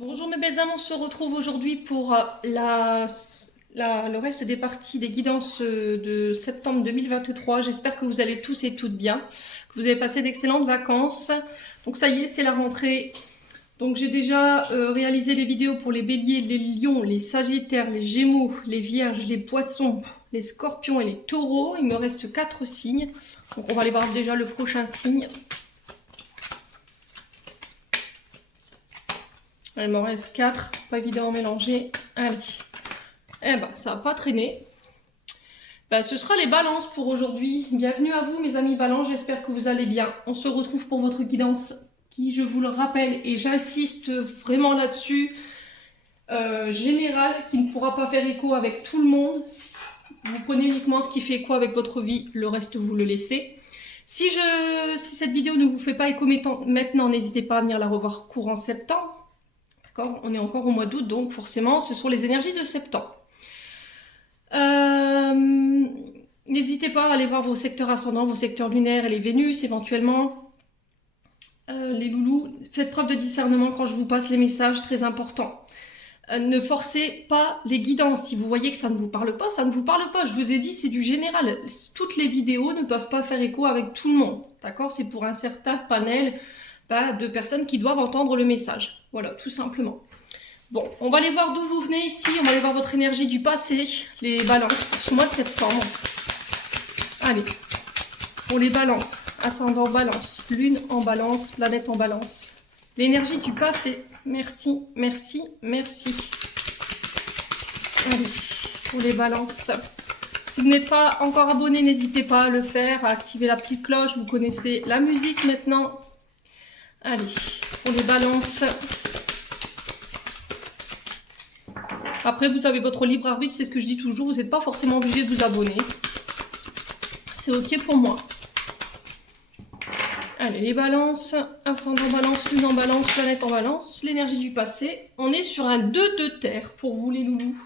Bonjour mes belles âmes, on se retrouve aujourd'hui pour le reste des parties des guidances de septembre 2023. J'espère que vous allez tous et toutes bien, que vous avez passé d'excellentes vacances. Donc ça y est, c'est la rentrée. Donc j'ai déjà réalisé les vidéos pour les béliers, les lions, les sagittaires, les gémeaux, les vierges, les poissons, les scorpions et les taureaux. Il me reste 4 signes. Donc on va aller voir déjà le prochain signe. Il m'en reste 4, pas évident à mélanger. Allez. Eh ben, ça va pas traîner. Ben, ce sera les balances pour aujourd'hui. Bienvenue à vous, mes amis balances. J'espère que vous allez bien. On se retrouve pour votre guidance qui, je vous le rappelle, et j'insiste vraiment là-dessus, générale, qui ne pourra pas faire écho avec tout le monde. Vous prenez uniquement ce qui fait écho avec votre vie, le reste, vous le laissez. Si cette vidéo ne vous fait pas écho maintenant, n'hésitez pas à venir la revoir courant septembre. On est encore au mois d'août, donc forcément, ce sont les énergies de septembre. N'hésitez pas à aller voir vos secteurs ascendants, vos secteurs lunaires et les Vénus éventuellement. Les loulous, faites preuve de discernement quand je vous passe les messages, très importants. Ne forcez pas les guidances. Si vous voyez que ça ne vous parle pas, ça ne vous parle pas. Je vous ai dit, c'est du général. Toutes les vidéos ne peuvent pas faire écho avec tout le monde. D'accord? C'est pour un certain panel de personnes qui doivent entendre le message. Voilà, tout simplement. Bon, on va aller voir d'où vous venez ici. On va aller voir votre énergie du passé, les balances pour ce mois de septembre. Allez, pour les balances, ascendant balance, lune en balance, planète en balance. L'énergie du passé. Merci, merci, merci. Allez, pour les balances. Si vous n'êtes pas encore abonné, n'hésitez pas à le faire, à activer la petite cloche. Vous connaissez la musique maintenant. Allez, pour les balances. Après, vous avez votre libre arbitre, c'est ce que je dis toujours. Vous n'êtes pas forcément obligé de vous abonner. C'est ok pour moi. Allez, les balances, ascendant balance, lune en balance, planète en balance, l'énergie du passé. On est sur un 2 de terre pour vous les loulous.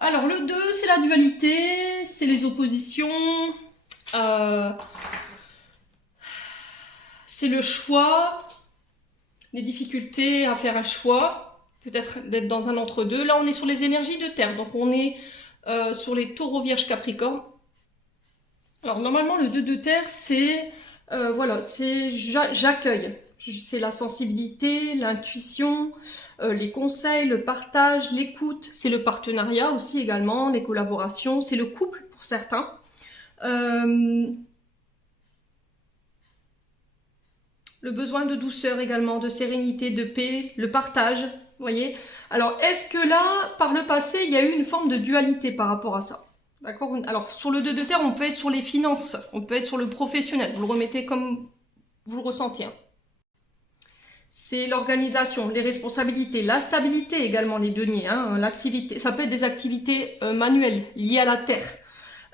Alors le 2, c'est la dualité, c'est les oppositions, c'est le choix, les difficultés à faire un choix, peut-être d'être dans un entre-deux. Là, on est sur les énergies de terre, donc on est sur les taureaux, vierges, capricorne. Alors normalement, le 2 de terre, c'est voilà, c'est j'accueille. C'est la sensibilité, l'intuition, les conseils, le partage, l'écoute. C'est le partenariat aussi également, les collaborations. C'est le couple pour certains. Le besoin de douceur également, de sérénité, de paix, le partage. Vous voyez. Alors, est-ce que là, par le passé, il y a eu une forme de dualité par rapport à ça? D'accord. Alors, sur le 2 de terre, on peut être sur les finances, on peut être sur le professionnel. Vous le remettez comme vous le ressentez. C'est l'organisation, les responsabilités, la stabilité également, les deniers, hein, l'activité. Ça peut être des activités manuelles liées à la terre.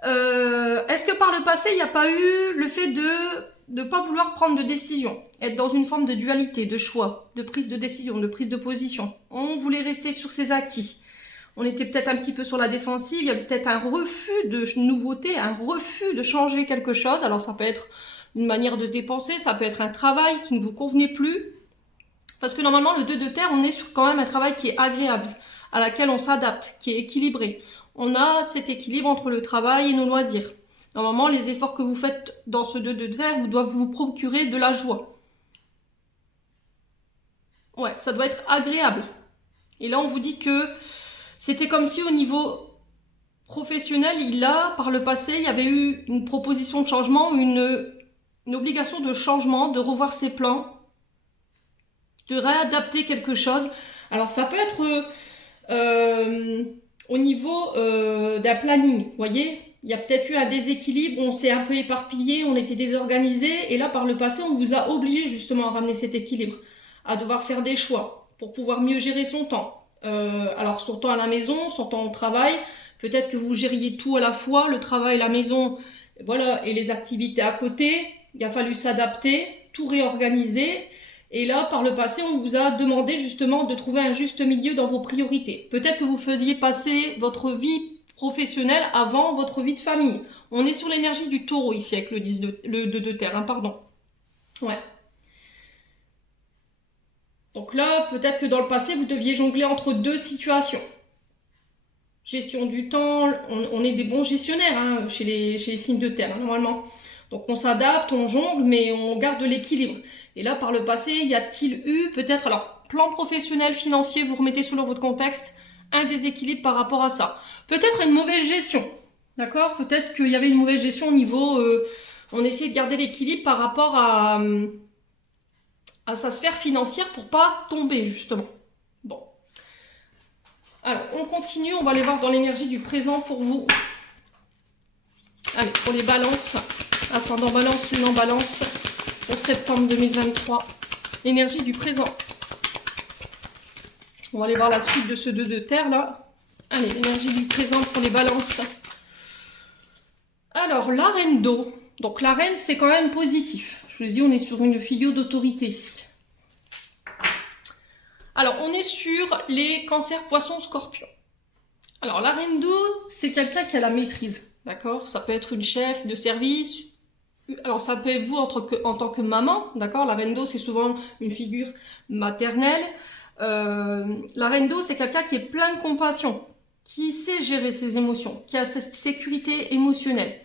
Est-ce que par le passé, il n'y a pas eu le fait de ne pas vouloir prendre de décision, être dans une forme de dualité, de choix, de prise de décision, de prise de position? On voulait rester sur ses acquis. On était peut-être un petit peu sur la défensive, il y avait peut-être un refus de nouveauté, un refus de changer quelque chose. Alors ça peut être une manière de dépenser, ça peut être un travail qui ne vous convenait plus. Parce que normalement, le 2 de terre, on est sur quand même un travail qui est agréable, à laquelle on s'adapte, qui est équilibré. On a cet équilibre entre le travail et nos loisirs. Normalement, les efforts que vous faites dans ce 2 de terre, vous doivent vous procurer de la joie. Ouais, ça doit être agréable. Et là, on vous dit que c'était comme si au niveau professionnel, par le passé, il y avait eu une proposition de changement, une obligation de changement, de revoir ses plans, de réadapter quelque chose. Alors ça peut être au niveau d'un planning, vous voyez. Il y a peut-être eu un déséquilibre, on s'est un peu éparpillé, on était désorganisé, et là par le passé on vous a obligé justement à ramener cet équilibre, à devoir faire des choix pour pouvoir mieux gérer son temps. Alors son temps à la maison, son temps au travail, peut-être que vous gériez tout à la fois, le travail, la maison, voilà, et les activités à côté. Il a fallu s'adapter, tout réorganiser. Et là, par le passé, on vous a demandé justement de trouver un juste milieu dans vos priorités. Peut-être que vous faisiez passer votre vie professionnelle avant votre vie de famille. On est sur l'énergie du taureau ici avec le 2 de terre, hein, pardon. Ouais. Donc là, peut-être que dans le passé, vous deviez jongler entre deux situations. Gestion du temps, on est des bons gestionnaires hein, chez les signes de terre, hein, normalement. Donc on s'adapte, on jongle, mais on garde l'équilibre. Et là, par le passé, y a-t-il eu peut-être, alors, plan professionnel, financier, vous remettez selon votre contexte, un déséquilibre par rapport à ça. Peut-être une mauvaise gestion, d'accord? Peut-être qu'il y avait une mauvaise gestion au niveau... on essayait de garder l'équilibre par rapport à sa sphère financière pour pas tomber, justement. Bon. Alors, on continue, on va aller voir dans l'énergie du présent pour vous. Allez, pour les balances, ascendant balance, lune en balance, pour septembre 2023. L'énergie du présent. On va aller voir la suite de ce 2 de terre, là. Allez, l'énergie du présent pour les balances. Alors, la reine d'eau. Donc, la reine, c'est quand même positif. Je vous ai dit, on est sur une figure d'autorité ici. Alors, on est sur les cancers, poissons, scorpions. Alors, la reine d'eau, c'est quelqu'un qui a la maîtrise, d'accord? Ça peut être une chef de service. Alors, ça peut être vous en tant que maman, d'accord? La reine d'eau, c'est souvent une figure maternelle. La reine d'eau, c'est quelqu'un qui est plein de compassion, qui sait gérer ses émotions, qui a cette sécurité émotionnelle.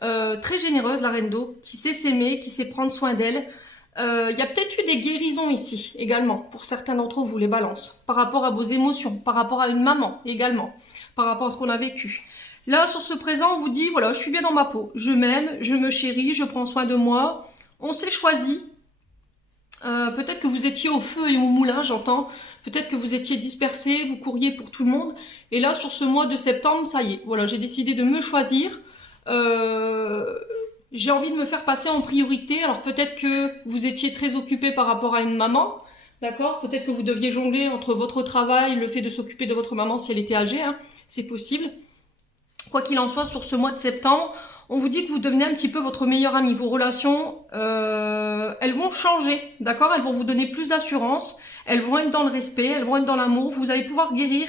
Très généreuse, la reine d'eau, qui sait s'aimer, qui sait prendre soin d'elle. Il y a peut-être eu des guérisons ici également, pour certains d'entre vous, les balances, par rapport à vos émotions, par rapport à une maman également, par rapport à ce qu'on a vécu. Là, sur ce présent, on vous dit, voilà, je suis bien dans ma peau, je m'aime, je me chéris, je prends soin de moi, on s'est choisi. Peut-être que vous étiez au feu et au moulin, j'entends, peut-être que vous étiez dispersés, vous couriez pour tout le monde, et là, sur ce mois de septembre, ça y est, voilà, j'ai décidé de me choisir. J'ai envie de me faire passer en priorité. Alors peut-être que vous étiez très occupé par rapport à une maman, d'accord? Peut-être que vous deviez jongler entre votre travail, le fait de s'occuper de votre maman si elle était âgée, hein, c'est possible. Quoi qu'il en soit, sur ce mois de septembre, on vous dit que vous devenez un petit peu votre meilleur ami. Vos relations, elles vont changer, d'accord? Elles vont vous donner plus d'assurance, elles vont être dans le respect, elles vont être dans l'amour. Vous allez pouvoir guérir,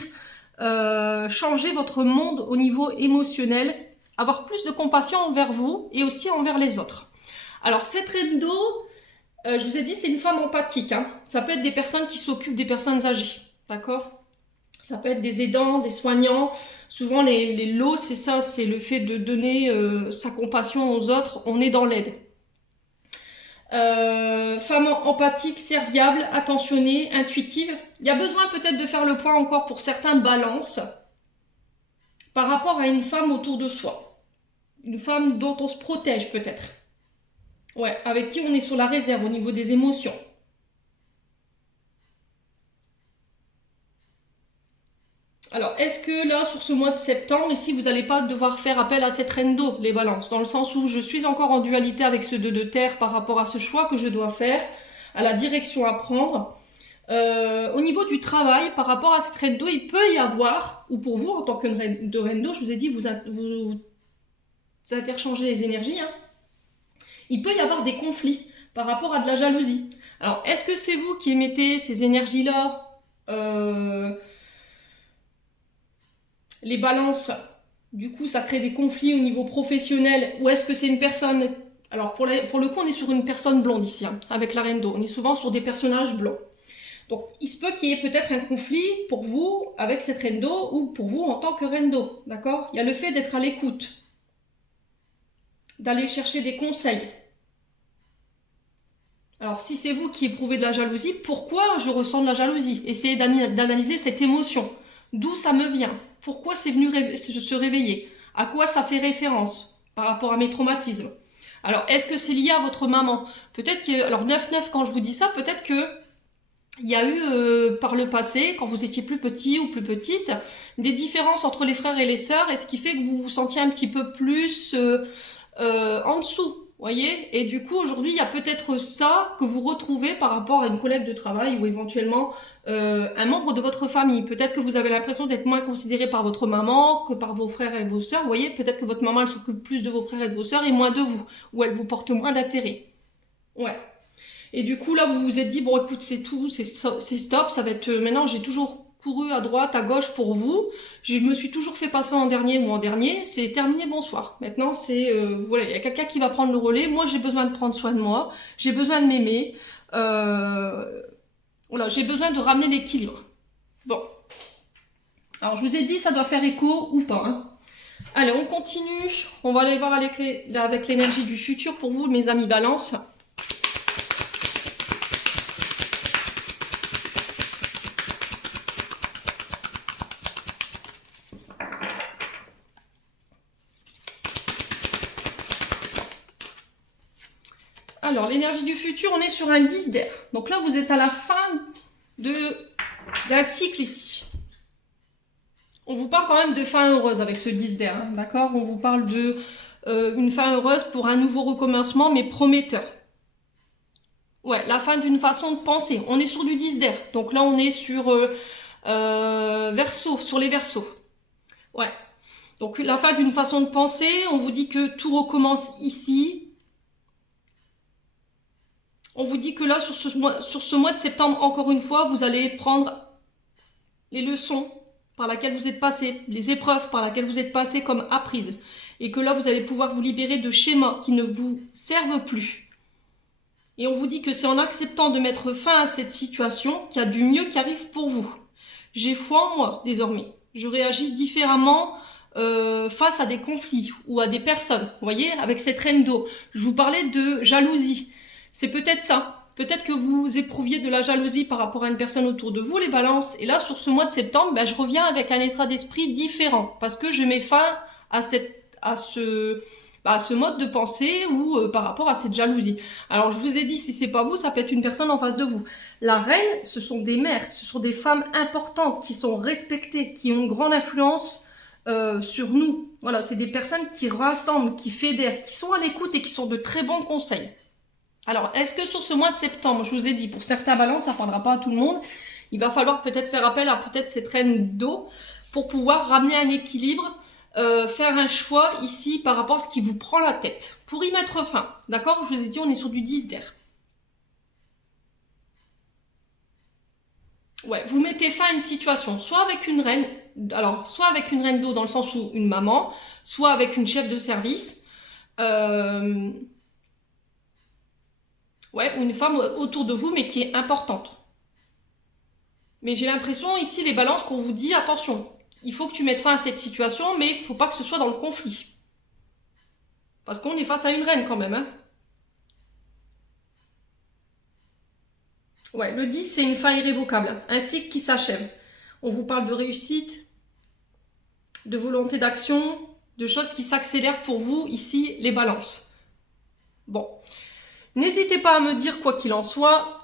changer votre monde au niveau émotionnel, avoir plus de compassion envers vous et aussi envers les autres. Alors, cette reine d'eau, je vous ai dit, c'est une femme empathique. Hein. Ça peut être des personnes qui s'occupent des personnes âgées, d'accord? Ça peut être des aidants, des soignants. Souvent, les lots, c'est ça, c'est le fait de donner sa compassion aux autres. On est dans l'aide. Femme empathique, serviable, attentionnée, intuitive. Il y a besoin peut-être de faire le point encore pour certains balances par rapport à une femme autour de soi. Une femme dont on se protège peut-être. Ouais, avec qui on est sur la réserve au niveau des émotions. Alors, est-ce que là, sur ce mois de septembre, ici, vous n'allez pas devoir faire appel à cette reine d'eau, les balances, dans le sens où je suis encore en dualité avec ce 2 de terre par rapport à ce choix que je dois faire, à la direction à prendre. Au niveau du travail, par rapport à cette reine d'eau, il peut y avoir, ou pour vous, en tant que reine d'eau, je vous ai dit, vous interchangez les énergies, hein. Il peut y avoir des conflits par rapport à de la jalousie. Alors, est-ce que c'est vous qui émettez ces énergies-là, les balances, du coup, ça crée des conflits au niveau professionnel, ou est-ce que c'est une personne... Alors, pour le coup, on est sur une personne blonde ici, hein, avec la reine d'eau. On est souvent sur des personnages blancs. Donc, il se peut qu'il y ait peut-être un conflit pour vous avec cette reine d'eau, ou pour vous en tant que reine d'eau, d'accord? Il y a le fait d'être à l'écoute, d'aller chercher des conseils. Alors, si c'est vous qui éprouvez de la jalousie, pourquoi je ressens de la jalousie? Essayez d'analyser cette émotion. D'où ça me vient? Pourquoi c'est venu se réveiller? À quoi ça fait référence par rapport à mes traumatismes? Alors, est-ce que c'est lié à votre maman? Peut-être que... Alors, 9-9, quand je vous dis ça, peut-être que il y a eu, par le passé, quand vous étiez plus petit ou plus petite, des différences entre les frères et les sœurs, et ce qui fait que vous vous sentiez un petit peu plus en dessous. Voyez, et du coup aujourd'hui il y a peut-être ça que vous retrouvez par rapport à une collègue de travail ou éventuellement un membre de votre famille. Peut-être que vous avez l'impression d'être moins considéré par votre maman que par vos frères et vos sœurs. Vous voyez, peut-être que votre maman elle s'occupe plus de vos frères et de vos sœurs et moins de vous, ou elle vous porte moins d'intérêt. Ouais. Et du coup là vous vous êtes dit bon écoute c'est tout, c'est stop, ça va être maintenant j'ai toujours couru à droite, à gauche pour vous. Je me suis toujours fait passer en dernier ou en dernier. C'est terminé, bonsoir. Maintenant, c'est... voilà, il y a quelqu'un qui va prendre le relais. Moi, j'ai besoin de prendre soin de moi. J'ai besoin de m'aimer. Voilà, j'ai besoin de ramener l'équilibre. Bon. Alors, je vous ai dit, ça doit faire écho ou pas. Hein. Allez, on continue. On va aller voir avec l'énergie du futur pour vous, mes amis Balance. Alors, l'énergie du futur, on est sur un 10 d'air. Donc là, vous êtes à la fin d'un cycle ici. On vous parle quand même de fin heureuse avec ce 10 d'air, hein, d'accord? On vous parle de une fin heureuse pour un nouveau recommencement, mais prometteur. Ouais, la fin d'une façon de penser. On est sur du 10 d'air. Donc là, on est sur Verseau, sur les Verseaux. Ouais. Donc la fin d'une façon de penser, on vous dit que tout recommence ici. On vous dit que là, sur ce mois de septembre, encore une fois, vous allez prendre les leçons par lesquelles vous êtes passé, les épreuves par lesquelles vous êtes passé comme apprises. Et que là, vous allez pouvoir vous libérer de schémas qui ne vous servent plus. Et on vous dit que c'est en acceptant de mettre fin à cette situation qu'il y a du mieux qui arrive pour vous. J'ai foi en moi, désormais. Je réagis différemment face à des conflits ou à des personnes. Vous voyez, avec cette reine d'eau. Je vous parlais de jalousie. C'est peut-être ça. Peut-être que vous éprouviez de la jalousie par rapport à une personne autour de vous, les balances. Et là, sur ce mois de septembre, ben, je reviens avec un état d'esprit différent. Parce que je mets fin à ce mode de pensée ou par rapport à cette jalousie. Alors, je vous ai dit, si c'est pas vous, ça peut être une personne en face de vous. La reine, ce sont des mères, ce sont des femmes importantes qui sont respectées, qui ont une grande influence sur nous. Voilà, c'est des personnes qui rassemblent, qui fédèrent, qui sont à l'écoute et qui sont de très bons conseils. Alors, est-ce que sur ce mois de septembre, je vous ai dit, pour certains balances, ça ne parlera pas à tout le monde, il va falloir peut-être faire appel à peut-être cette reine d'eau pour pouvoir ramener un équilibre, faire un choix ici par rapport à ce qui vous prend la tête. Pour y mettre fin, d'accord? Je vous ai dit, on est sur du 10 d'air. Ouais, vous mettez fin à une situation, soit avec une reine, alors soit avec une reine d'eau dans le sens où une maman, soit avec une chef de service, ouais, ou une femme autour de vous, mais qui est importante. Mais j'ai l'impression, ici, les balances, qu'on vous dit, attention, il faut que tu mettes fin à cette situation, mais il ne faut pas que ce soit dans le conflit. Parce qu'on est face à une reine, quand même, hein. Ouais, le 10, c'est une fin irrévocable, un cycle qui s'achève. On vous parle de réussite, de volonté d'action, de choses qui s'accélèrent pour vous, ici, les balances. Bon. N'hésitez pas à me dire, quoi qu'il en soit,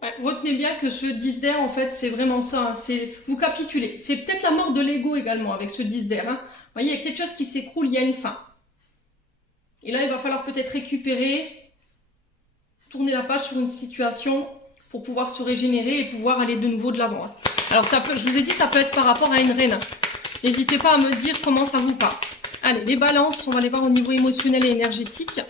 ouais, retenez bien que ce 10 d'air, en fait, c'est vraiment ça, hein, c'est vous capitulez. C'est peut-être la mort de l'ego également avec ce 10 d'air. Hein. Vous voyez, il y a quelque chose qui s'écroule, il y a une fin. Et là, il va falloir peut-être récupérer, tourner la page sur une situation pour pouvoir se régénérer et pouvoir aller de nouveau de l'avant. Hein. Alors, ça peut, je vous ai dit, ça peut être par rapport à une reine. N'hésitez pas à me dire comment ça vous parle. Allez, les balances, on va les voir au niveau émotionnel et énergétique.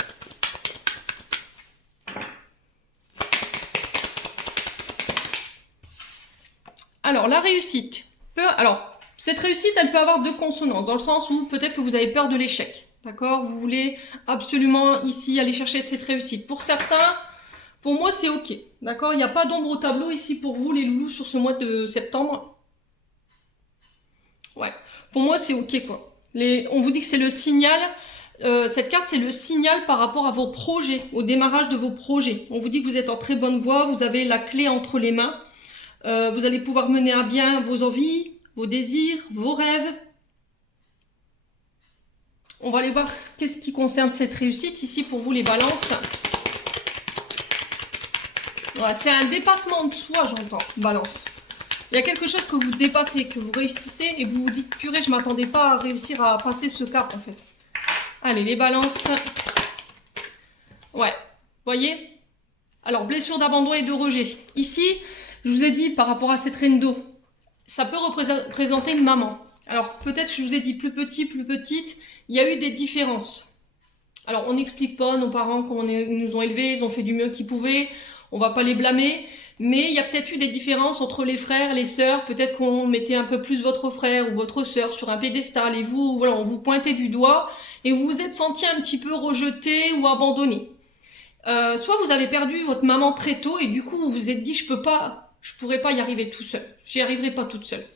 Alors, la réussite. Alors, cette réussite, elle peut avoir deux consonances, dans le sens où peut-être que vous avez peur de l'échec. D'accord? Vous voulez absolument ici aller chercher cette réussite. Pour certains, pour moi, c'est OK. D'accord? Il n'y a pas d'ombre au tableau ici pour vous, les loulous, sur ce mois de septembre. Ouais. Pour moi, c'est OK, quoi. On vous dit que c'est le signal. Cette carte, c'est le signal par rapport à vos projets, au démarrage de vos projets. On vous dit que vous êtes en très bonne voie, vous avez la clé entre les mains. Vous allez pouvoir mener à bien vos envies, vos désirs, vos rêves. On va aller voir qu'est-ce qui concerne cette réussite ici pour vous les balances. Voilà, c'est un dépassement de soi, j'entends, balance. Il y a quelque chose que vous dépassez, que vous réussissez et vous vous dites, purée, je ne m'attendais pas à réussir à passer ce cap en fait. Allez, les balances. Ouais, voyez? Alors, blessure d'abandon et de rejet. Ici, je vous ai dit par rapport à cette reine d'eau, ça peut représenter une maman. Alors peut-être je vous ai dit plus petit, plus petite, il y a eu des différences. Alors on n'explique pas nos parents comment ils nous ont élevés, ils ont fait du mieux qu'ils pouvaient, on va pas les blâmer, mais il y a peut-être eu des différences entre les frères, les sœurs, peut-être qu'on mettait un peu plus votre frère ou votre sœur sur un pédestal et vous, voilà, on vous pointait du doigt et vous vous êtes senti un petit peu rejeté ou abandonné. soit vous avez perdu votre maman très tôt et du coup vous vous êtes dit je pourrais pas y arriver tout seul, j'y arriverai pas toute seule.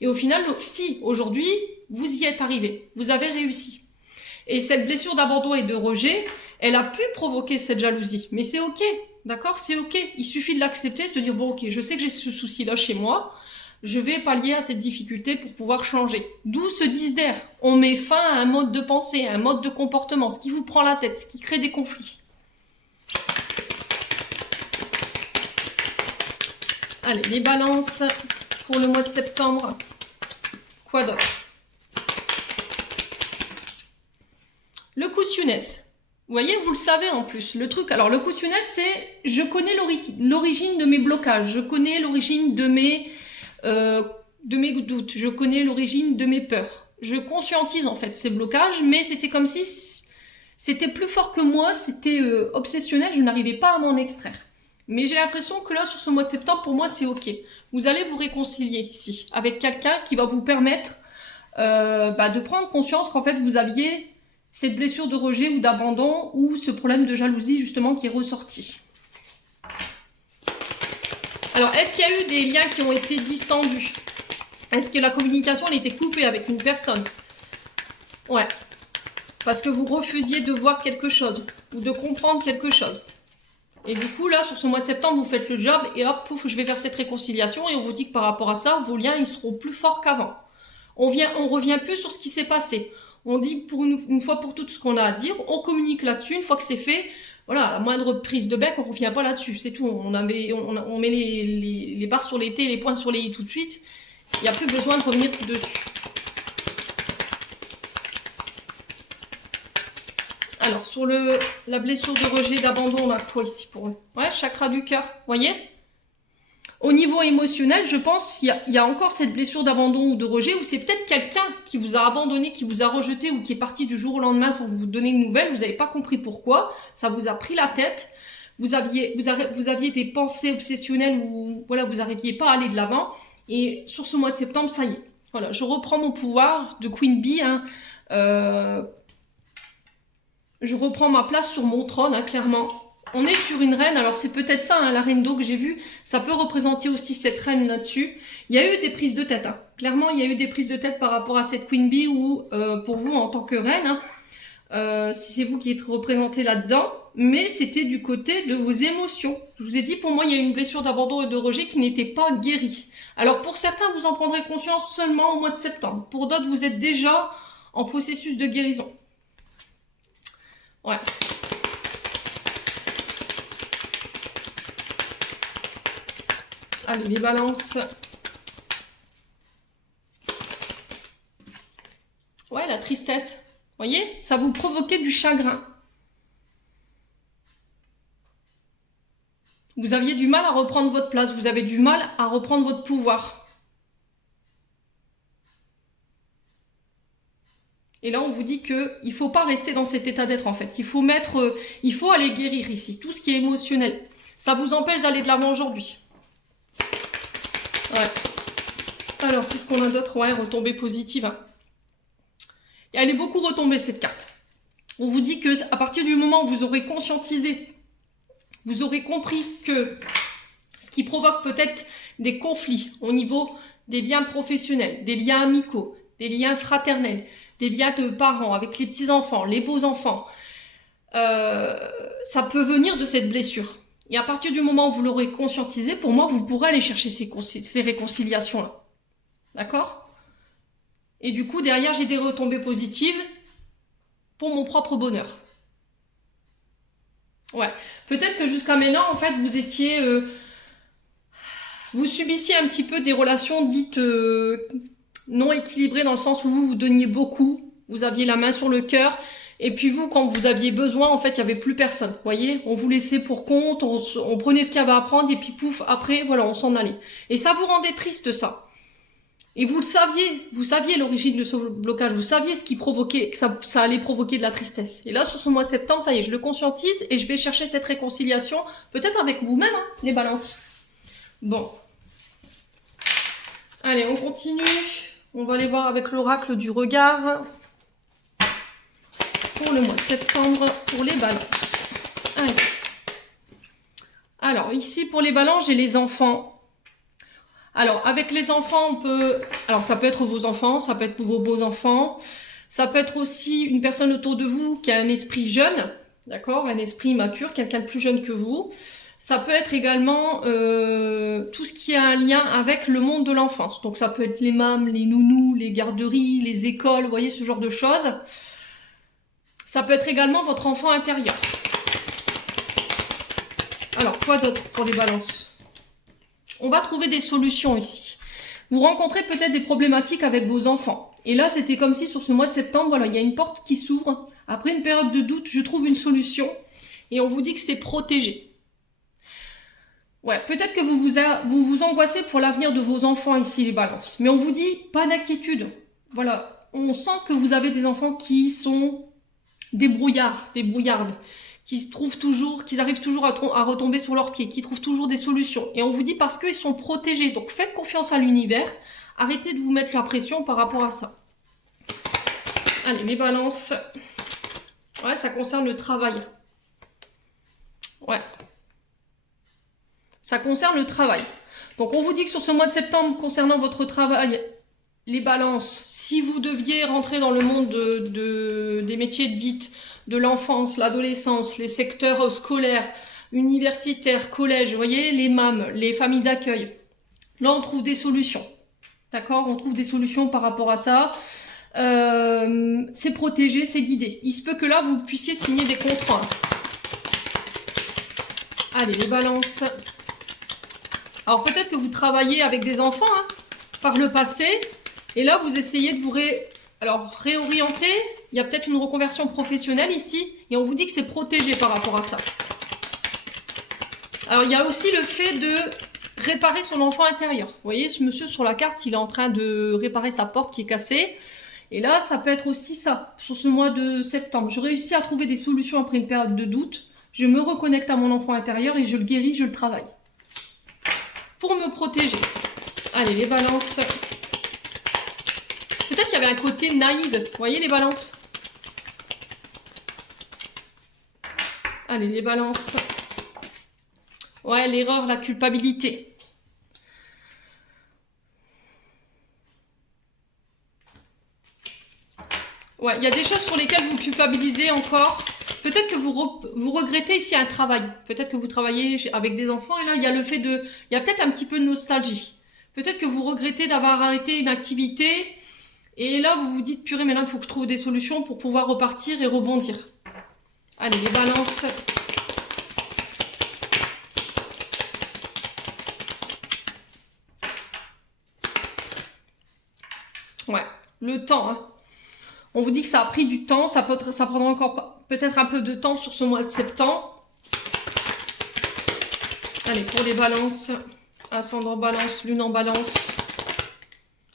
Et au final, si aujourd'hui vous y êtes arrivé, vous avez réussi. Et cette blessure d'abandon et de rejet, elle a pu provoquer cette jalousie, mais c'est ok, d'accord, c'est ok. Il suffit de l'accepter, de se dire bon ok, je sais que j'ai ce souci-là chez moi, je vais pallier à cette difficulté pour pouvoir changer. D'où ce 10 d'air. On met fin à un mode de pensée, à un mode de comportement, ce qui vous prend la tête, ce qui crée des conflits. Allez, les balances pour le mois de septembre. Quoi d'autre? Le cautionnaire. Vous voyez, vous le savez en plus. Le truc, alors le cautionnaire, c'est je connais l'origine de mes blocages, je connais l'origine de mes doutes, je connais l'origine de mes peurs. Je conscientise en fait ces blocages, mais c'était comme si c'était plus fort que moi, c'était obsessionnel, je n'arrivais pas à m'en extraire. Mais j'ai l'impression que là, sur ce mois de septembre, pour moi, c'est ok. Vous allez vous réconcilier ici avec quelqu'un qui va vous permettre de prendre conscience qu'en fait, vous aviez cette blessure de rejet ou d'abandon ou ce problème de jalousie justement qui est ressorti. Alors, est-ce qu'il y a eu des liens qui ont été distendus? Est-ce que la communication elle était coupée avec une personne? Ouais. Parce que vous refusiez de voir quelque chose ou de comprendre quelque chose. Et du coup, là, sur ce mois de septembre, vous faites le job et hop, pouf, je vais vers cette réconciliation et on vous dit que par rapport à ça, vos liens, ils seront plus forts qu'avant. On revient plus sur ce qui s'est passé. On dit pour une fois pour toutes ce qu'on a à dire, on communique là-dessus, une fois que c'est fait, voilà, la moindre prise de bec, on revient pas là-dessus, c'est tout. On met les barres sur les T et les points sur les I tout de suite. Il n'y a plus besoin de revenir dessus. Alors, sur la blessure de rejet, d'abandon, on a quoi ici pour eux? Ouais, chakra du cœur, voyez? Au niveau émotionnel, je pense qu'il y a encore cette blessure d'abandon ou de rejet, où c'est peut-être quelqu'un qui vous a abandonné, qui vous a rejeté, ou qui est parti du jour au lendemain sans vous donner de nouvelles, vous n'avez pas compris pourquoi, ça vous a pris la tête, vous aviez des pensées obsessionnelles où voilà, vous n'arriviez pas à aller de l'avant, et sur ce mois de septembre, ça y est. Voilà, je reprends mon pouvoir de Queen Bee, je reprends ma place sur mon trône, clairement. On est sur une reine, alors c'est peut-être ça, la reine d'eau que j'ai vue, ça peut représenter aussi cette reine là-dessus. Il y a eu des prises de tête, clairement il y a eu des prises de tête par rapport à cette Queen Bee ou pour vous en tant que reine, si c'est vous qui êtes représenté là-dedans, mais c'était du côté de vos émotions. Je vous ai dit, pour moi il y a une blessure d'abandon et de rejet qui n'était pas guérie. Alors pour certains vous en prendrez conscience seulement au mois de septembre, pour d'autres vous êtes déjà en processus de guérison. Ouais. Allez, les balances. Ouais, la tristesse. Vous voyez, ça vous provoquait du chagrin. Vous aviez du mal à reprendre votre place. Vous avez du mal à reprendre votre pouvoir. Et là, on vous dit qu'il ne faut pas rester dans cet état d'être, en fait. Il faut aller guérir ici. Tout ce qui est émotionnel. Ça vous empêche d'aller de l'avant aujourd'hui. Ouais. Alors, qu'est-ce qu'on a d'autre? Ouais, retombée positive. Et elle est beaucoup retombée, cette carte. On vous dit que à partir du moment où vous aurez conscientisé, vous aurez compris que ce qui provoque peut-être des conflits au niveau des liens professionnels, des liens amicaux, des liens fraternels, des liens de parents avec les petits-enfants, les beaux-enfants, ça peut venir de cette blessure. Et à partir du moment où vous l'aurez conscientisé, pour moi, vous pourrez aller chercher ces réconciliations-là. D'accord? Et du coup, derrière, j'ai des retombées positives pour mon propre bonheur. Ouais. Peut-être que jusqu'à maintenant, en fait, vous étiez... vous subissiez un petit peu des relations dites non équilibrées, dans le sens où vous donniez beaucoup, vous aviez la main sur le cœur, et puis vous, quand vous aviez besoin, en fait, il n'y avait plus personne. Vous voyez, on vous laissait pour compte, on prenait ce qu'il y avait à prendre, et puis pouf, après, voilà, on s'en allait. Et ça vous rendait triste, ça. Et vous saviez l'origine de ce blocage, vous saviez ce qui provoquait, que ça allait provoquer de la tristesse. Et là, sur ce mois de septembre, ça y est, je le conscientise, et je vais chercher cette réconciliation, peut-être avec vous-même, les balances. Bon. Allez, on continue. On va aller voir avec l'oracle du regard. Pour le mois de septembre, pour les balances. Allez. Alors, ici, pour les balances, j'ai les enfants. Alors, avec les enfants, on peut... Alors, ça peut être vos enfants, ça peut être vos beaux-enfants. Ça peut être aussi une personne autour de vous qui a un esprit jeune, d'accord, un esprit mature, quelqu'un de plus jeune que vous. Ça peut être également tout ce qui a un lien avec le monde de l'enfance. Donc, ça peut être les mâmes, les nounous, les garderies, les écoles, vous voyez, ce genre de choses. Ça peut être également votre enfant intérieur. Alors, quoi d'autre pour les balances? On va trouver des solutions ici. Vous rencontrez peut-être des problématiques avec vos enfants. Et là, c'était comme si sur ce mois de septembre, voilà, il y a une porte qui s'ouvre. Après une période de doute, je trouve une solution. Et on vous dit que c'est protégé. Ouais, peut-être que vous vous angoissez pour l'avenir de vos enfants ici, les balances. Mais on vous dit, pas d'inquiétude. Voilà, on sent que vous avez des enfants qui sont des brouillards, des brouillardes, qui arrivent toujours à retomber sur leurs pieds, qui trouvent toujours des solutions. Et on vous dit parce qu'ils sont protégés. Donc faites confiance à l'univers. Arrêtez de vous mettre la pression par rapport à ça. Allez, les balances. Ouais, ça concerne le travail. Ouais. Ça concerne le travail. Donc on vous dit que sur ce mois de septembre, concernant votre travail, les balances, si vous deviez rentrer dans le monde des métiers dits de l'enfance, l'adolescence, les secteurs scolaires, universitaires, collèges, vous voyez, les mâmes, les familles d'accueil, là on trouve des solutions. D'accord? On trouve des solutions par rapport à ça. C'est protégé, c'est guidé. Il se peut que là, vous puissiez signer des contrats. Allez, les balances. Alors, peut-être que vous travaillez avec des enfants par le passé. Et là, vous essayez de vous réorienter. Il y a peut-être une reconversion professionnelle ici. Et on vous dit que c'est protégé par rapport à ça. Alors, il y a aussi le fait de réparer son enfant intérieur. Vous voyez, ce monsieur sur la carte, il est en train de réparer sa porte qui est cassée. Et là, ça peut être aussi ça, sur ce mois de septembre. Je réussis à trouver des solutions après une période de doute. Je me reconnecte à mon enfant intérieur et je le guéris, je le travaille. Pour me protéger. Allez, les balances. Peut-être qu'il y avait un côté naïf. Vous voyez les balances? Allez, les balances. Ouais, l'erreur, la culpabilité. Ouais, il y a des choses sur lesquelles vous culpabilisez encore. Peut-être que vous regrettez ici un travail. Peut-être que vous travaillez avec des enfants et là, il y a le fait de... Il y a peut-être un petit peu de nostalgie. Peut-être que vous regrettez d'avoir arrêté une activité et là, vous vous dites, purée, mais là, il faut que je trouve des solutions pour pouvoir repartir et rebondir. Allez, les balances. Ouais, le temps, hein. On vous dit que ça a pris du temps, ça prendra encore peut-être un peu de temps sur ce mois de septembre. Allez, pour les balances, ascendant balance, lune en balance,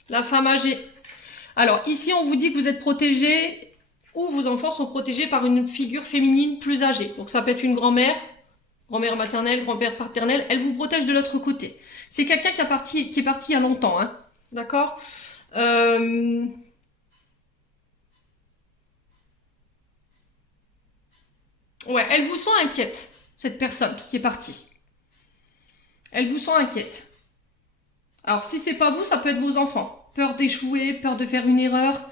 la femme âgée. Alors ici, on vous dit que vous êtes protégé ou vos enfants sont protégés par une figure féminine plus âgée. Donc ça peut être une grand-mère, grand-mère maternelle, grand-père paternel, elle vous protège de l'autre côté. C'est quelqu'un qui est parti il y a longtemps, hein. D'accord? Ouais, elle vous sent inquiète, cette personne qui est partie. Elle vous sent inquiète. Alors, si c'est pas vous, ça peut être vos enfants. Peur d'échouer, peur de faire une erreur.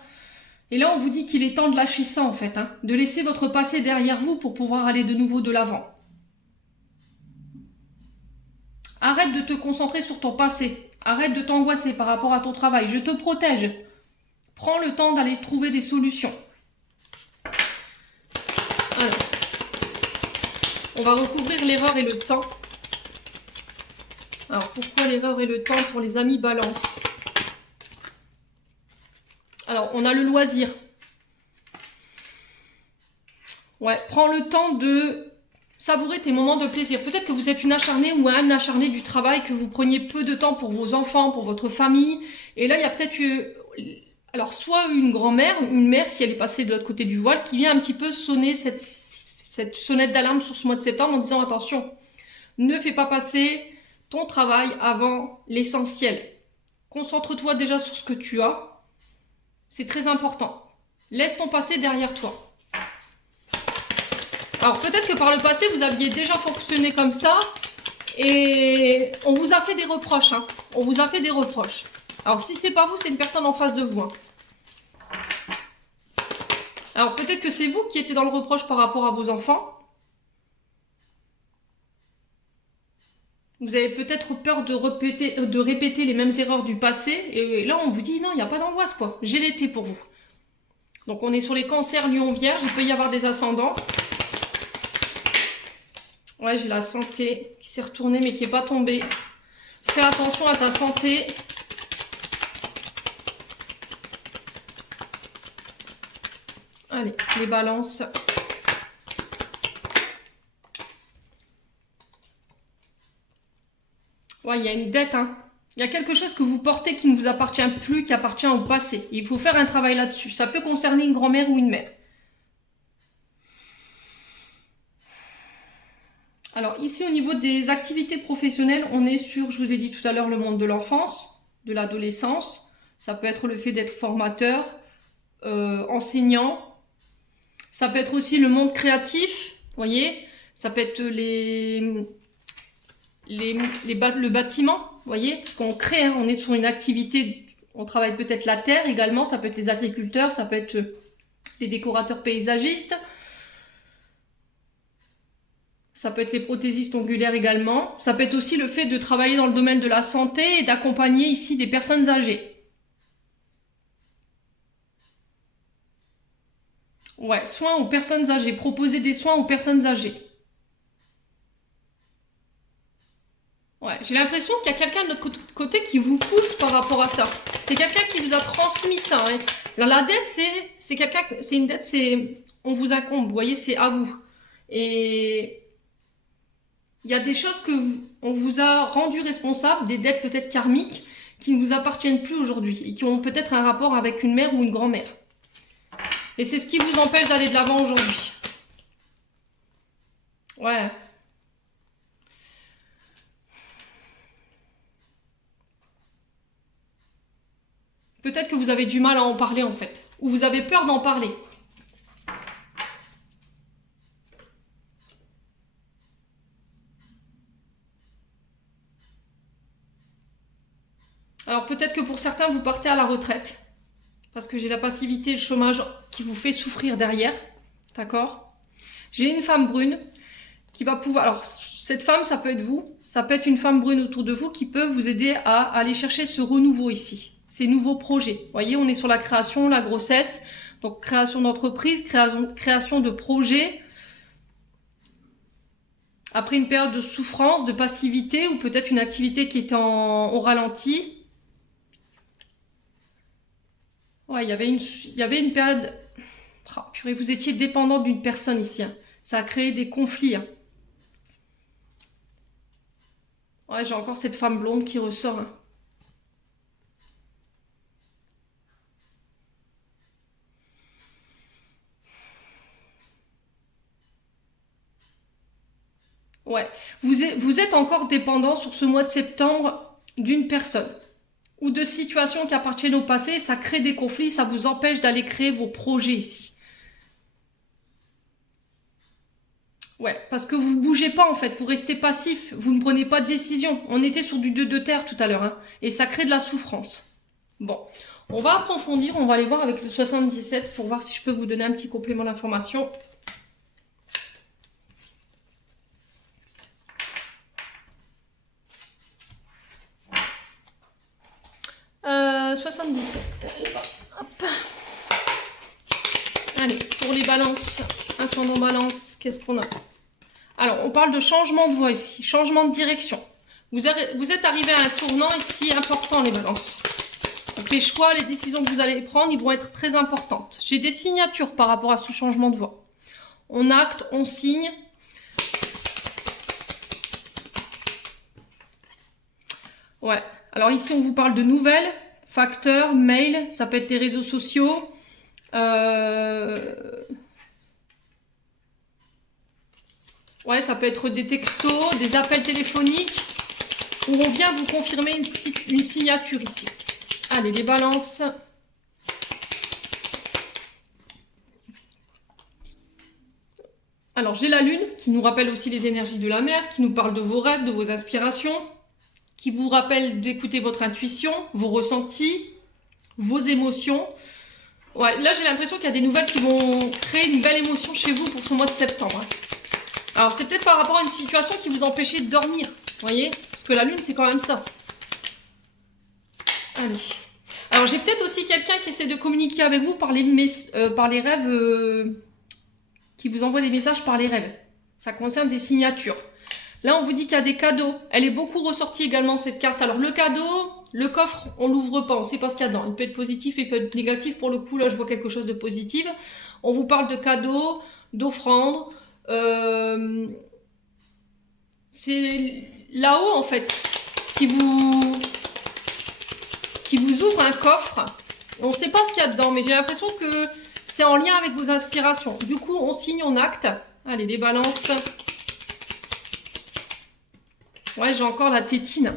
Et là, on vous dit qu'il est temps de lâcher ça, en fait. De laisser votre passé derrière vous pour pouvoir aller de nouveau de l'avant. Arrête de te concentrer sur ton passé. Arrête de t'angoisser par rapport à ton travail. Je te protège. Prends le temps d'aller trouver des solutions. Alors, on va recouvrir l'erreur et le temps. Alors, pourquoi l'erreur et le temps pour les amis balance? Alors, on a le loisir. Ouais, prends le temps de savourer tes moments de plaisir. Peut-être que vous êtes une acharnée ou un acharné du travail, que vous preniez peu de temps pour vos enfants, pour votre famille. Et là, il y a peut-être alors soit une grand-mère, une mère, si elle est passée de l'autre côté du voile, qui vient un petit peu sonner cette sonnette d'alarme sur ce mois de septembre en disant attention, ne fais pas passer ton travail avant l'essentiel. Concentre-toi déjà sur ce que tu as. C'est très important. Laisse ton passé derrière toi. Alors peut-être que par le passé, vous aviez déjà fonctionné comme ça Et on vous a fait des reproches, hein. On vous a fait des reproches. Alors, si c'est pas vous, c'est une personne en face de vous, hein. Alors, peut-être que c'est vous qui étiez dans le reproche par rapport à vos enfants. Vous avez peut-être peur de répéter les mêmes erreurs du passé. Et là, on vous dit, non, il n'y a pas d'angoisse, quoi. J'ai l'été pour vous. Donc, on est sur les cancers Lion Vierge. Il peut y avoir des ascendants. Ouais, j'ai la santé qui s'est retournée, mais qui n'est pas tombée. Fais attention à ta santé. Allez, les balances. Ouais, il y a une dette, hein. Il y a quelque chose que vous portez qui ne vous appartient plus, qui appartient au passé. Il faut faire un travail là-dessus. Ça peut concerner une grand-mère ou une mère. Alors ici, au niveau des activités professionnelles, on est sur, je vous ai dit tout à l'heure, le monde de l'enfance, de l'adolescence. Ça peut être le fait d'être formateur, enseignant. Ça peut être aussi le monde créatif, vous voyez. Ça peut être le bâtiment, vous voyez, parce qu'on crée, hein, on est sur une activité, on travaille peut-être la terre également, ça peut être les agriculteurs, ça peut être les décorateurs paysagistes, ça peut être les prothésistes ongulaires également, ça peut être aussi le fait de travailler dans le domaine de la santé et d'accompagner ici des personnes âgées. Ouais, soins aux personnes âgées, proposer des soins aux personnes âgées. Ouais, j'ai l'impression qu'il y a quelqu'un de l'autre côté qui vous pousse par rapport à ça. C'est quelqu'un qui vous a transmis ça, hein. Alors, la dette, c'est quelqu'un, c'est une dette, c'est on vous incombe, vous voyez, c'est à vous. Et il y a des choses que on vous a rendu responsable, des dettes peut-être karmiques, qui ne vous appartiennent plus aujourd'hui et qui ont peut-être un rapport avec une mère ou une grand-mère. Et c'est ce qui vous empêche d'aller de l'avant aujourd'hui. Ouais. Peut-être que vous avez du mal à en parler en fait. Ou vous avez peur d'en parler. Alors peut-être que pour certains, vous partez à la retraite. Parce que j'ai la passivité et le chômage qui vous fait souffrir derrière. D'accord? J'ai une femme brune qui va pouvoir... Alors cette femme, ça peut être vous. Ça peut être une femme brune autour de vous qui peut vous aider à aller chercher ce renouveau ici. Ces nouveaux projets. Vous voyez, on est sur la création, la grossesse. Donc création d'entreprise, création de projets. Après une période de souffrance, de passivité ou peut-être une activité qui était au ralenti. Ouais, il y avait une période... Oh, purée, vous étiez dépendante d'une personne ici, hein. Ça a créé des conflits, hein. Ouais, j'ai encore cette femme blonde qui ressort, hein. Ouais, vous êtes encore dépendant sur ce mois de septembre d'une personne ou de situations qui appartiennent au passé. Ça crée des conflits, ça vous empêche d'aller créer vos projets ici. Ouais, parce que vous ne bougez pas en fait, vous restez passif, vous ne prenez pas de décision. On était sur du 2 de terre tout à l'heure, hein, et ça crée de la souffrance. Bon, on va approfondir, on va aller voir avec le 77 pour voir si je peux vous donner un petit complément d'information. 77. Hop. Allez, pour les balances, ascendant balance, qu'est-ce qu'on a? Alors, on parle de changement de voie ici, changement de direction. Vous êtes arrivé à un tournant ici important, les balances. Donc, les choix, les décisions que vous allez prendre, ils vont être très importantes. J'ai des signatures par rapport à ce changement de voie. On acte, on signe. Ouais. Alors ici, on vous parle de nouvelles, facteurs, mail, ça peut être les réseaux sociaux. Ouais, ça peut être des textos, des appels téléphoniques, où on vient vous confirmer une signature ici. Allez, les balances. Alors, j'ai la lune qui nous rappelle aussi les énergies de la mer, qui nous parle de vos rêves, de vos inspirations, qui vous rappelle d'écouter votre intuition, vos ressentis, vos émotions. Ouais, là, j'ai l'impression qu'il y a des nouvelles qui vont créer une belle émotion chez vous pour ce mois de septembre. Alors, c'est peut-être par rapport à une situation qui vous empêchait de dormir, vous voyez? Parce que la lune, c'est quand même ça. Allez. Alors, j'ai peut-être aussi quelqu'un qui essaie de communiquer avec vous par les rêves, qui vous envoie des messages par les rêves. Ça concerne des signatures. Là, on vous dit qu'il y a des cadeaux. Elle est beaucoup ressortie également, cette carte. Alors, le cadeau, le coffre, on l'ouvre pas. On ne sait pas ce qu'il y a dedans. Il peut être positif, il peut être négatif. Pour le coup, là, je vois quelque chose de positif. On vous parle de cadeaux, d'offrandes. C'est là-haut, en fait, qui vous ouvre un coffre. On ne sait pas ce qu'il y a dedans, mais j'ai l'impression que c'est en lien avec vos inspirations. Du coup, on signe, on acte. Allez, les balances. Ouais, j'ai encore la tétine.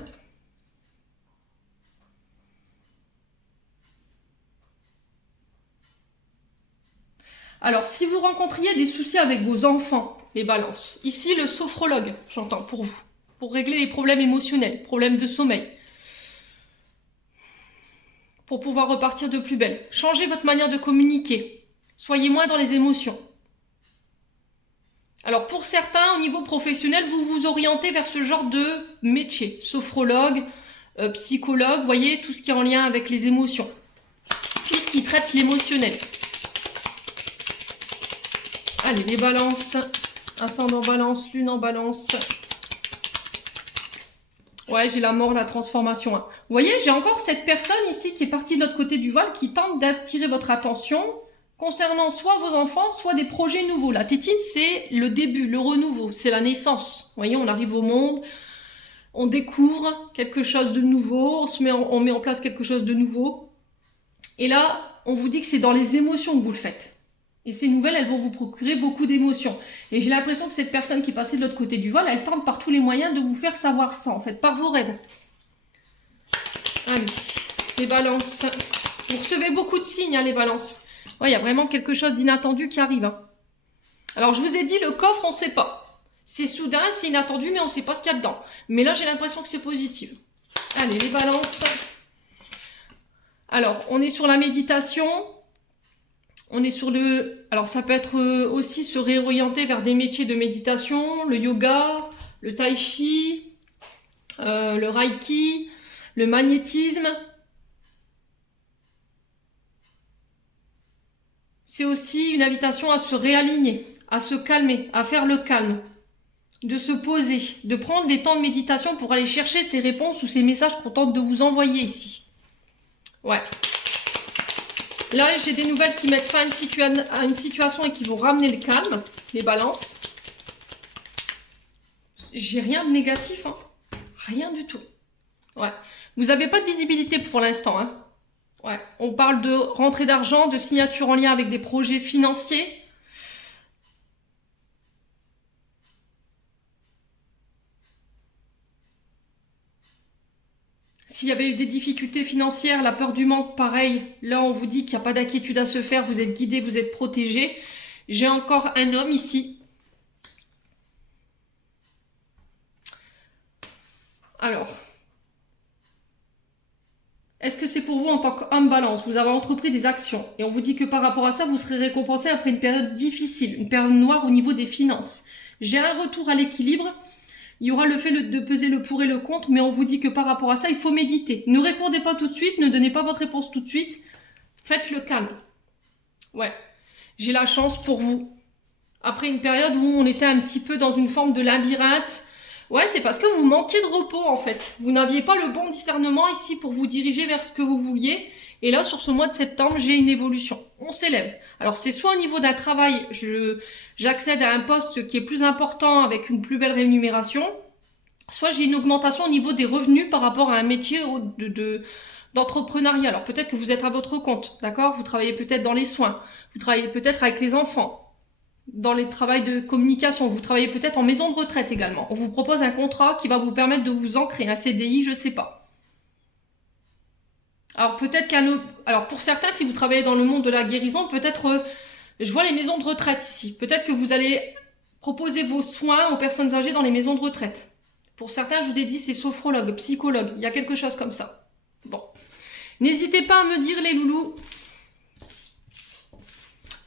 Alors, si vous rencontriez des soucis avec vos enfants, les balances, ici, le sophrologue, j'entends, pour vous, pour régler les problèmes émotionnels, problèmes de sommeil, pour pouvoir repartir de plus belle. Changez votre manière de communiquer. Soyez moins dans les émotions. Alors, pour certains, au niveau professionnel, vous vous orientez vers ce genre de métier. Sophrologue, psychologue, vous voyez, tout ce qui est en lien avec les émotions. Tout ce qui traite l'émotionnel. Allez, les balances. Ascendant balance, lune en balance. Ouais, j'ai la mort, la transformation. Hein. Vous voyez, j'ai encore cette personne ici qui est partie de l'autre côté du voile, qui tente d'attirer votre attention concernant soit vos enfants, soit des projets nouveaux. La tétine, c'est le début, le renouveau, c'est la naissance. Vous voyez, on arrive au monde, on découvre quelque chose de nouveau, on met en place quelque chose de nouveau. Et là, on vous dit que c'est dans les émotions que vous le faites. Et ces nouvelles, elles vont vous procurer beaucoup d'émotions. Et j'ai l'impression que cette personne qui est passée de l'autre côté du voile, elle tente par tous les moyens de vous faire savoir ça, en fait, par vos rêves. Allez, les balances. Vous recevez beaucoup de signes, hein, les balances. Ouais, il y a vraiment quelque chose d'inattendu qui arrive. Hein. Alors, je vous ai dit, le coffre, on ne sait pas. C'est soudain, c'est inattendu, mais on ne sait pas ce qu'il y a dedans. Mais là, j'ai l'impression que c'est positif. Allez, les balances. Alors, on est sur la méditation. On est sur le... Alors, ça peut être aussi se réorienter vers des métiers de méditation, le yoga, le tai chi, le reiki, le magnétisme. C'est aussi une invitation à se réaligner, à se calmer, à faire le calme, de se poser, de prendre des temps de méditation pour aller chercher ces réponses ou ces messages qu'on tente de vous envoyer ici. Ouais. Là, j'ai des nouvelles qui mettent fin à une situation et qui vont ramener le calme, les balances. J'ai rien de négatif, hein. Rien du tout. Ouais. Vous n'avez pas de visibilité pour l'instant, hein. Ouais. On parle de rentrée d'argent, de signature en lien avec des projets financiers. S'il y avait eu des difficultés financières, la peur du manque, pareil. Là, on vous dit qu'il n'y a pas d'inquiétude à se faire. Vous êtes guidé, vous êtes protégé. J'ai encore un homme ici. Alors, est-ce que c'est pour vous en tant qu'homme balance? Vous avez entrepris des actions. Et on vous dit que par rapport à ça, vous serez récompensé après une période difficile. Une période noire au niveau des finances. J'ai un retour à l'équilibre. Il y aura le fait de peser le pour et le contre, mais on vous dit que par rapport à ça, il faut méditer. Ne répondez pas tout de suite, ne donnez pas votre réponse tout de suite. Faites le calme. Ouais, j'ai la chance pour vous. Après une période où on était un petit peu dans une forme de labyrinthe, ouais, c'est parce que vous manquiez de repos en fait. Vous n'aviez pas le bon discernement ici pour vous diriger vers ce que vous vouliez. Et là, sur ce mois de septembre, j'ai une évolution. On s'élève. Alors, c'est soit au niveau d'un travail, j'accède à un poste qui est plus important avec une plus belle rémunération, soit j'ai une augmentation au niveau des revenus par rapport à un métier d'entrepreneuriat. Alors, peut-être que vous êtes à votre compte, d'accord? Vous travaillez peut-être dans les soins, vous travaillez peut-être avec les enfants, dans les travails de communication, vous travaillez peut-être en maison de retraite également. On vous propose un contrat qui va vous permettre de vous ancrer, un CDI, je sais pas. Alors peut-être alors pour certains, si vous travaillez dans le monde de la guérison, peut-être, je vois les maisons de retraite ici. Peut-être que vous allez proposez vos soins aux personnes âgées dans les maisons de retraite. Pour certains, je vous ai dit, c'est sophrologue, psychologue. Il y a quelque chose comme ça. Bon. N'hésitez pas à me dire, les loulous.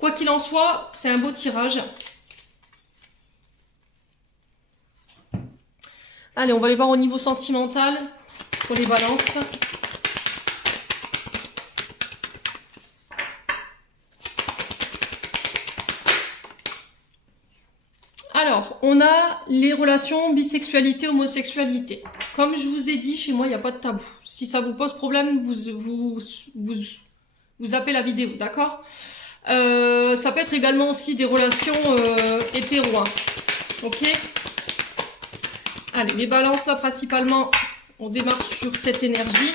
Quoi qu'il en soit, c'est un beau tirage. Allez, on va aller voir au niveau sentimental pour les balances. Alors, on a les relations bisexualité, homosexualité. Comme je vous ai dit, chez moi, il n'y a pas de tabou. Si ça vous pose problème, vous zappez la vidéo, d'accord? Ça peut être également aussi des relations hétéro, hein. Ok? Allez, les balances, là, principalement, on démarre sur cette énergie.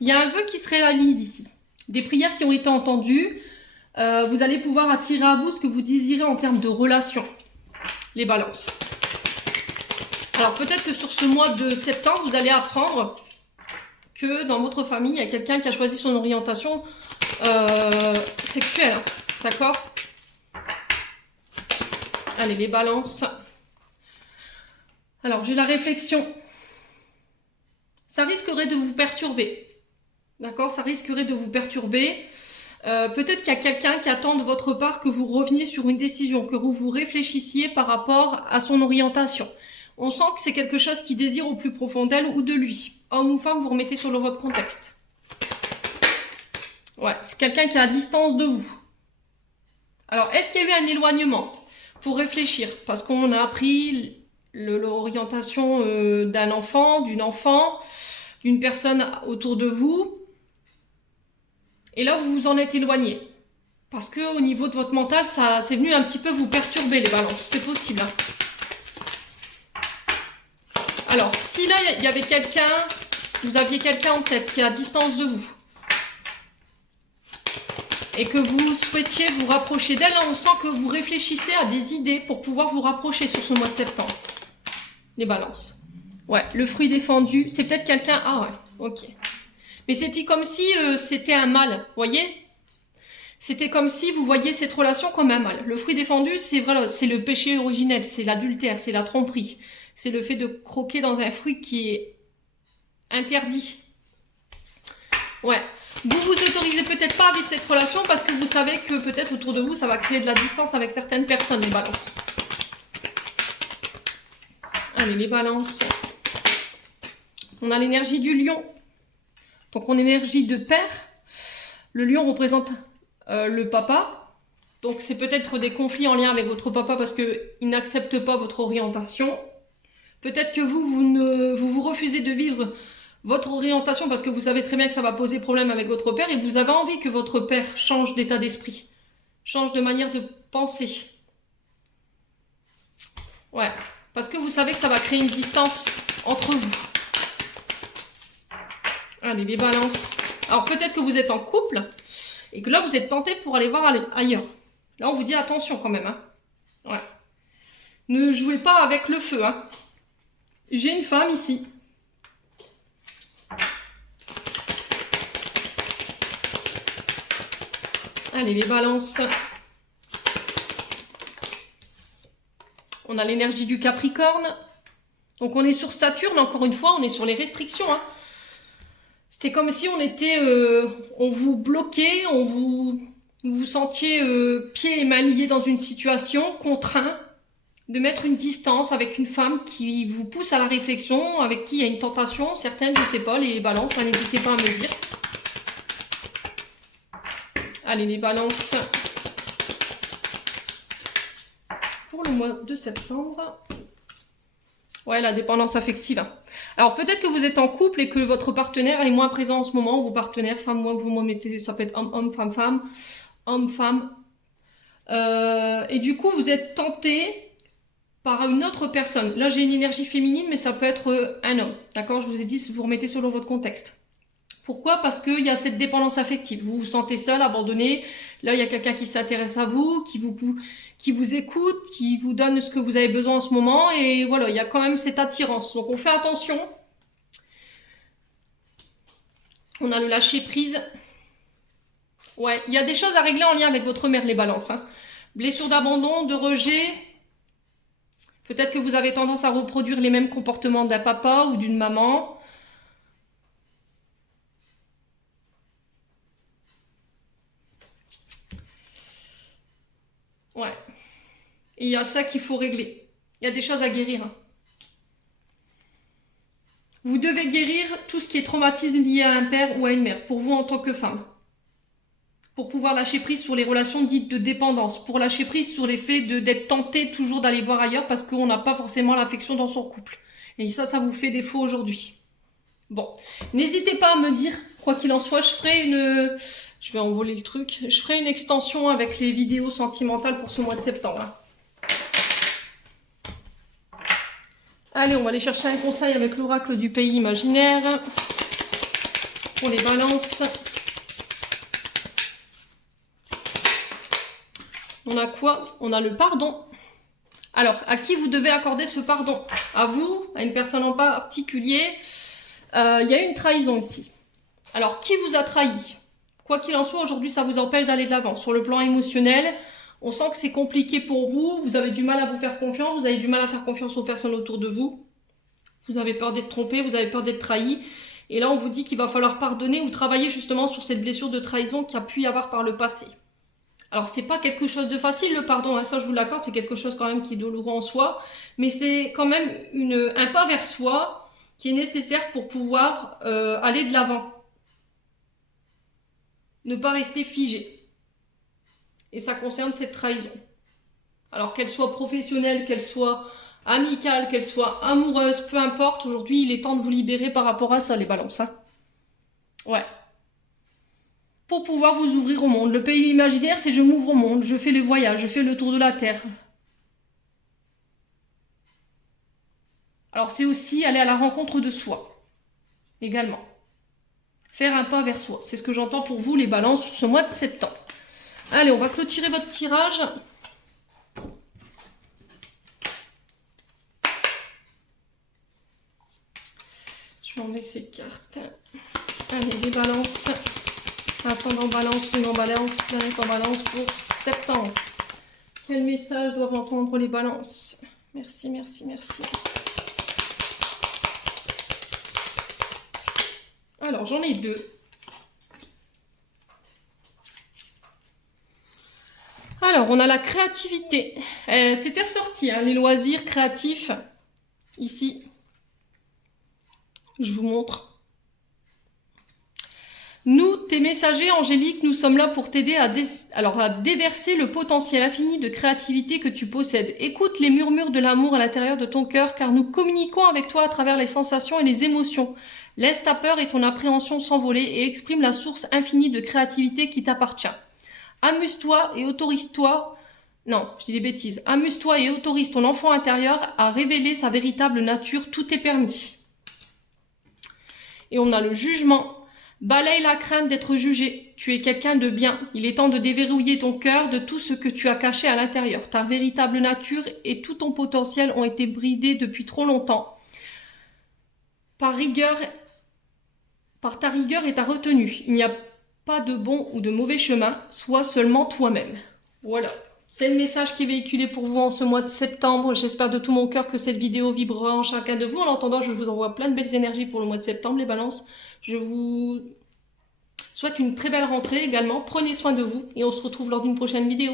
Il y a un vœu qui se réalise ici. Des prières qui ont été entendues. Vous allez pouvoir attirer à vous ce que vous désirez en termes de relations. Les balances. Alors, peut-être que sur ce mois de septembre, vous allez apprendre que dans votre famille, il y a quelqu'un qui a choisi son orientation sexuelle. D'accord? Allez, les balances. Alors, j'ai la réflexion. Ça risquerait de vous perturber. D'accord? Ça risquerait de vous perturber. Peut-être qu'il y a quelqu'un qui attend de votre part que vous reveniez sur une décision, que vous réfléchissiez par rapport à son orientation. On sent que c'est quelque chose qui désire au plus profond d'elle ou de lui. Homme ou femme, vous remettez sur votre contexte. Ouais, c'est quelqu'un qui est à distance de vous. Alors, est-ce qu'il y avait un éloignement pour réfléchir? Parce qu'on a appris l'orientation d'un enfant, d'une personne autour de vous. Et là, vous vous en êtes éloigné. Parce que au niveau de votre mental, ça c'est venu un petit peu vous perturber, les balances. C'est possible. Hein. Alors, si là, il y avait quelqu'un, vous aviez quelqu'un en tête qui est à distance de vous, et que vous souhaitiez vous rapprocher d'elle, on sent que vous réfléchissez à des idées pour pouvoir vous rapprocher sur ce mois de septembre. Les balances. Ouais, le fruit défendu, c'est peut-être quelqu'un... Ah ouais, ok. Mais c'était comme si c'était un mal, voyez? C'était comme si vous voyiez cette relation comme un mal. Le fruit défendu, c'est voilà, c'est le péché originel, c'est l'adultère, c'est la tromperie. C'est le fait de croquer dans un fruit qui est interdit. Ouais. Vous vous autorisez peut-être pas à vivre cette relation parce que vous savez que peut-être autour de vous, ça va créer de la distance avec certaines personnes, les balances. Allez, les balances. On a l'énergie du lion. Donc, on a l'énergie de père. Le lion représente le papa. Donc, c'est peut-être des conflits en lien avec votre papa parce qu'il n'accepte pas votre orientation. Peut-être que vous refusez de vivre votre orientation parce que vous savez très bien que ça va poser problème avec votre père et vous avez envie que votre père change d'état d'esprit, change de manière de penser. Ouais, parce que vous savez que ça va créer une distance entre vous. Allez, les balances. Alors, peut-être que vous êtes en couple et que là, vous êtes tenté pour aller voir ailleurs. Là, on vous dit attention quand même. Hein. Ouais. Ne jouez pas avec le feu. Hein. J'ai une femme ici. Allez, les balances. On a l'énergie du Capricorne. Donc, on est sur Saturne. Encore une fois, on est sur les restrictions. Hein. C'était comme si on était... on vous bloquait, vous vous sentiez pieds et mains liés dans une situation, contraint de mettre une distance avec une femme qui vous pousse à la réflexion, avec qui il y a une tentation, certaines, je sais pas, les balances, hein, n'hésitez pas à me dire. Allez, les balances. Pour le mois de septembre. Ouais, la dépendance affective. Alors, peut-être que vous êtes en couple et que votre partenaire est moins présent en ce moment. Vos partenaires, femme, moi, vous me mettez, ça peut être homme, femme, femme, homme, femme. Et du coup, vous êtes tenté par une autre personne. Là, j'ai une énergie féminine, mais ça peut être un homme. D'accord? Je vous ai dit, si vous remettez selon votre contexte. Pourquoi? Parce qu'il y a cette dépendance affective. Vous vous sentez seul, abandonné. Là, il y a quelqu'un qui s'intéresse à vous, qui vous écoute, qui vous donne ce que vous avez besoin en ce moment. Et voilà, il y a quand même cette attirance. Donc, on fait attention. On a le lâcher prise. Ouais, il y a des choses à régler en lien avec votre mère, les balances. Hein. Blessure d'abandon, de rejet. Peut-être que vous avez tendance à reproduire les mêmes comportements d'un papa ou d'une maman. Ouais. Et il y a ça qu'il faut régler. Il y a des choses à guérir. Vous devez guérir tout ce qui est traumatisme lié à un père ou à une mère, pour vous en tant que femme. Pour pouvoir lâcher prise sur les relations dites de dépendance, pour lâcher prise sur les faits d'être tenté toujours d'aller voir ailleurs parce qu'on n'a pas forcément l'affection dans son couple. Et ça vous fait défaut aujourd'hui. Bon, n'hésitez pas à me dire, quoi qu'il en soit, je ferai une... Je vais envoler le truc. Je ferai une extension avec les vidéos sentimentales pour ce mois de septembre. Allez, on va aller chercher un conseil avec l'oracle du pays imaginaire. Pour les balances. On a quoi? On a le pardon. Alors, à qui vous devez accorder ce pardon? À vous? À une personne en particulier? Il y a une trahison ici. Alors, qui vous a trahi? Quoi qu'il en soit, aujourd'hui, ça vous empêche d'aller de l'avant. Sur le plan émotionnel, on sent que c'est compliqué pour vous. Vous avez du mal à vous faire confiance. Vous avez du mal à faire confiance aux personnes autour de vous. Vous avez peur d'être trompé. Vous avez peur d'être trahi. Et là, on vous dit qu'il va falloir pardonner ou travailler justement sur cette blessure de trahison qu'il y a pu y avoir par le passé. Alors, c'est pas quelque chose de facile, le pardon, hein, ça je vous l'accorde, c'est quelque chose quand même qui est douloureux en soi, mais c'est quand même un pas vers soi qui est nécessaire pour pouvoir aller de l'avant. Ne pas rester figé. Et ça concerne cette trahison. Alors, qu'elle soit professionnelle, qu'elle soit amicale, qu'elle soit amoureuse, peu importe, aujourd'hui, il est temps de vous libérer par rapport à ça, les balances. Hein. Ouais. Pour pouvoir vous ouvrir au monde. Le pays imaginaire, c'est je m'ouvre au monde, je fais le voyage, je fais le tour de la Terre. Alors c'est aussi aller à la rencontre de soi, également. Faire un pas vers soi, c'est ce que j'entends pour vous les balances ce mois de septembre. Allez, on va clôturer votre tirage. Je vais enlever ces cartes. Allez, les balances. Ascendant en balance, lune en balance, planète en balance pour septembre. Quel message doivent entendre les balances? Merci, merci, merci. Alors, j'en ai deux. Alors, on a la créativité. C'était ressorti, hein, les loisirs créatifs. Ici. Je vous montre. Nous, tes messagers angéliques, nous sommes là pour t'aider à déverser le potentiel infini de créativité que tu possèdes. Écoute les murmures de l'amour à l'intérieur de ton cœur, car nous communiquons avec toi à travers les sensations et les émotions. Laisse ta peur et ton appréhension s'envoler et exprime la source infinie de créativité qui t'appartient. Amuse-toi et autorise-toi... Non, je dis des bêtises. Amuse-toi et autorise ton enfant intérieur à révéler sa véritable nature. Tout est permis. Et on a le jugement. Balaye la crainte d'être jugé. Tu es quelqu'un de bien. Il est temps de déverrouiller ton cœur de tout ce que tu as caché à l'intérieur. Ta véritable nature et tout ton potentiel ont été bridés depuis trop longtemps. Par ta rigueur et ta retenue. Il n'y a pas de bon ou de mauvais chemin. Sois seulement toi-même. Voilà. C'est le message qui est véhiculé pour vous en ce mois de septembre. J'espère de tout mon cœur que cette vidéo vibrera en chacun de vous. En attendant, je vous envoie plein de belles énergies pour le mois de septembre, les balances. Je vous souhaite une très belle rentrée également. Prenez soin de vous et on se retrouve lors d'une prochaine vidéo.